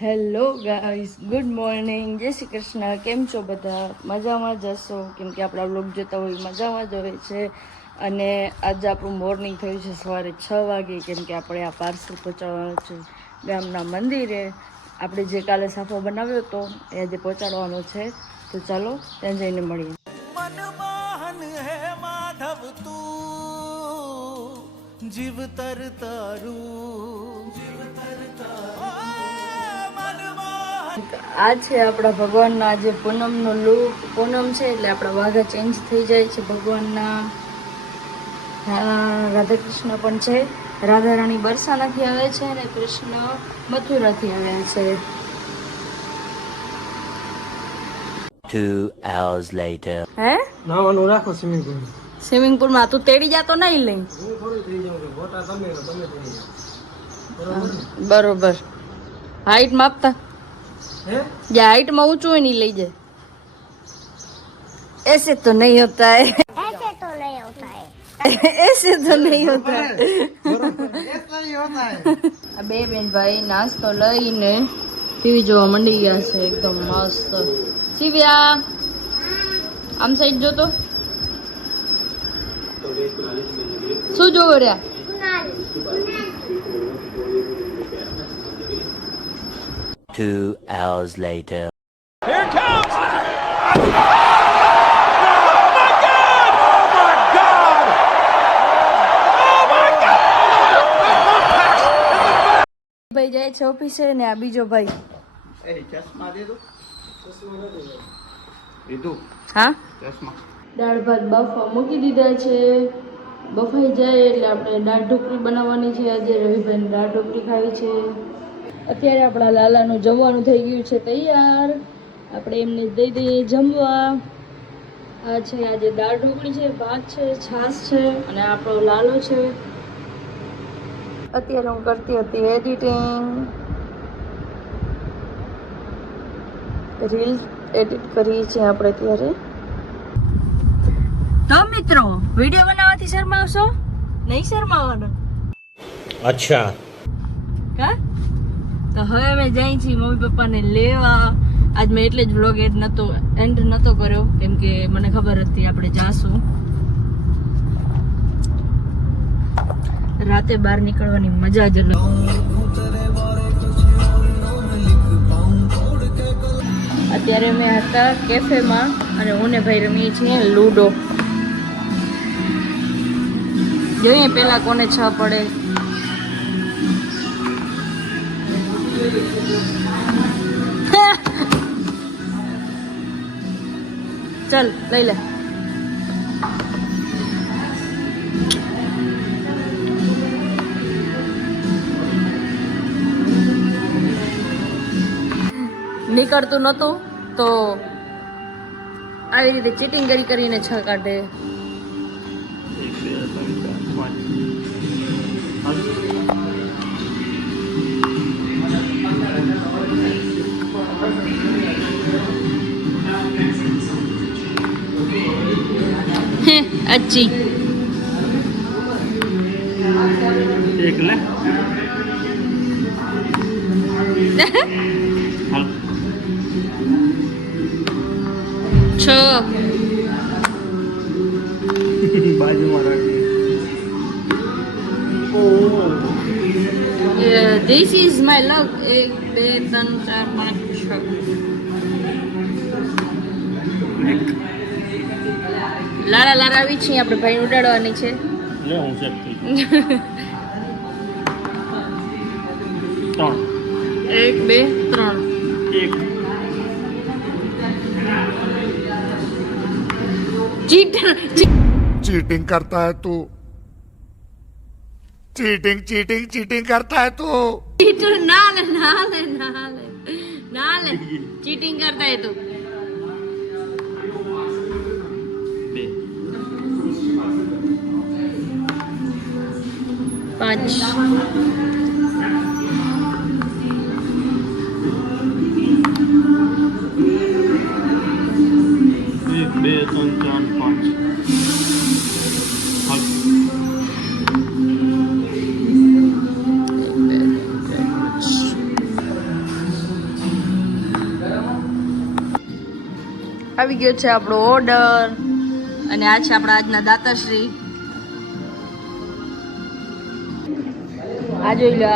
Hello guys, good morning, જય શ્રી કૃષ્ણ. કેમ છો બધા? મજામાં જશો, કેમ કે આપણા બ્લોગ જોતા હોય મજામાં જ હોય છે. અને આજે આપણું મોર્નિંગ થયું છે સવારે 6 વાગે, કેમ કે આપણે આ પાર્સલ પહોંચાડવાનું છે ગામના મંદિરે. આપણે જે કાલે સાફો બનાવ્યો હતો એ આજે પહોંચાડવાનો છે, તો ચાલો ત્યાં જઈને મળીએ. મનમોહન હે માધવ તું, જીવતર તારું આ છે આપણા ભગવાનના આજે પૂનમનો લુક. પૂનમ છે એટલે આપણા વાઘા ચેન્જ થઈ જાય છે ભગવાનના. રાધા કૃષ્ણ પણ છે. રાધા રાણી બરસાનાથી આવે છે અને કૃષ્ણ મથુરાથી આવ્યા છે. 2 hours later. હે નાવાનું રાખો સ્વિમિંગ પુલ. સ્વિમિંગ પુલમાં તું તેડી જાતો નહીં લઈ. હું થોડી થઈ જાઉં છું, મોટા તમે તેડી જાઓ. બરોબર. હાઈટ માપતા હે या हाइट में ऊंचो ही नहीं ले जाए. ऐसे तो नहीं होता है. ऐसे तो नहीं होता है. આ બે બેન ભાઈ નાસ્તો લઈને ટીવી જોવા મંડી ગયા છે એકદમ મસ્ત. શિવ્યા આમ સાઈડ જો તો શું જોવો રહ્યા? 2 hours later. Here it comes! ભાઈ જાય છે ઓફિસે ને આ બીજો ભાઈ હા દાળ ભાત બાફવા મૂકી દીધા છે. બફાઈ જાય એટલે આપણે દાળ ઢોકળી બનાવવાની છે. આજે રવિભાઈને દાળ ઢોકળી ખાવી છે. અત્યારે આપણા લાલાનું જમવાનું થઈ ગયું છે તૈયાર. આપણે એમને દઈ દઈએ જમવા. આ છે આજે દાળ ઢોકળી છે, ભાત છે, છાશ છે અને આપણો લાલો છે. અત્યારે હું કરતી હતી એડિટિંગ. રીલ એડિટ કરીએ છીએ આપણે અત્યારે. તો મિત્રો, વિડીયો બનાવવાથી શરમાવશો નહીં? શરમાવાનો. અચ્છા. કા તો હવે અમે જઈએ છીએ મમ્મી પપ્પાને લેવા. આજ મેં એટલે જ વ્લોગ એન્ડ નતો કર્યો, કેમ કે મને ખબર હતી આપણે જાશું. રાતે બહાર નીકળવાની મજા જ અલગ. અત્યારે અમે હતા કેફેમાં અને હું ને ભાઈ રમીએ છીએ લૂડો. જોઈએ પેલા કોને 6 પડે. चल लई ले. નીકળતું નતું તો આવી રીતે ચીટિંગ કરીને 6 કાઢે. अच्छी એક લે. છ બાજુમાં રાખી. This is my love. 1 2 3 4 5 6 લારા લારા આવી છે. આપણે ભાઈ ઉડાડવાની છે. લે હું સેટ થઈ 3 1 2 3 1 चीटिंग करता है तू. चीटिंग करता है तू. चीटर ना ले चीटिंग करता है तू. 5 2 3 4 5 આવી ગયો છે આપણો ઓર્ડર અને આ છે આપણા આજના દાતાશ્રી. આ જોઈ લો,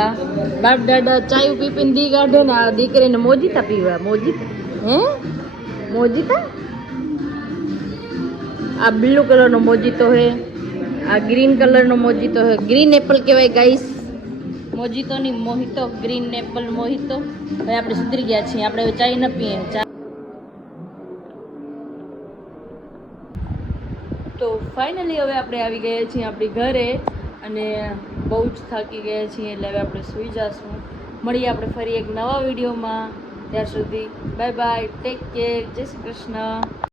બાપ દાદા ચાયું પીપીને દી કાઢે ને આ દીકરીને મોજીતા પીવા. મોજીતા હે મોજીતા. આ બ્લુ કલરનો મોજીતો હે, આ ગ્રીન કલરનો મોજીતો હે. ગ્રીન એપલ કહેવાય ગાઈસ, મોજીતો ની મોહિતો, ગ્રીન એપલ મોહિતો. હવે આપણે સુધરી ગયા છીએ, આપણે હવે ચાય ન પીએ. તો ફાઇનલી હવે આપણે આવી ગયા છીએ આપણી ઘરે અને બહુ જ થાકી ગયા છીએ એટલે હવે આપણે સૂઈ જઈશું. મળીએ આપણે ફરી એક નવા વિડીયોમાં. ત્યાર સુધી બાય બાય, ટેક કેર, જય શ્રી કૃષ્ણ.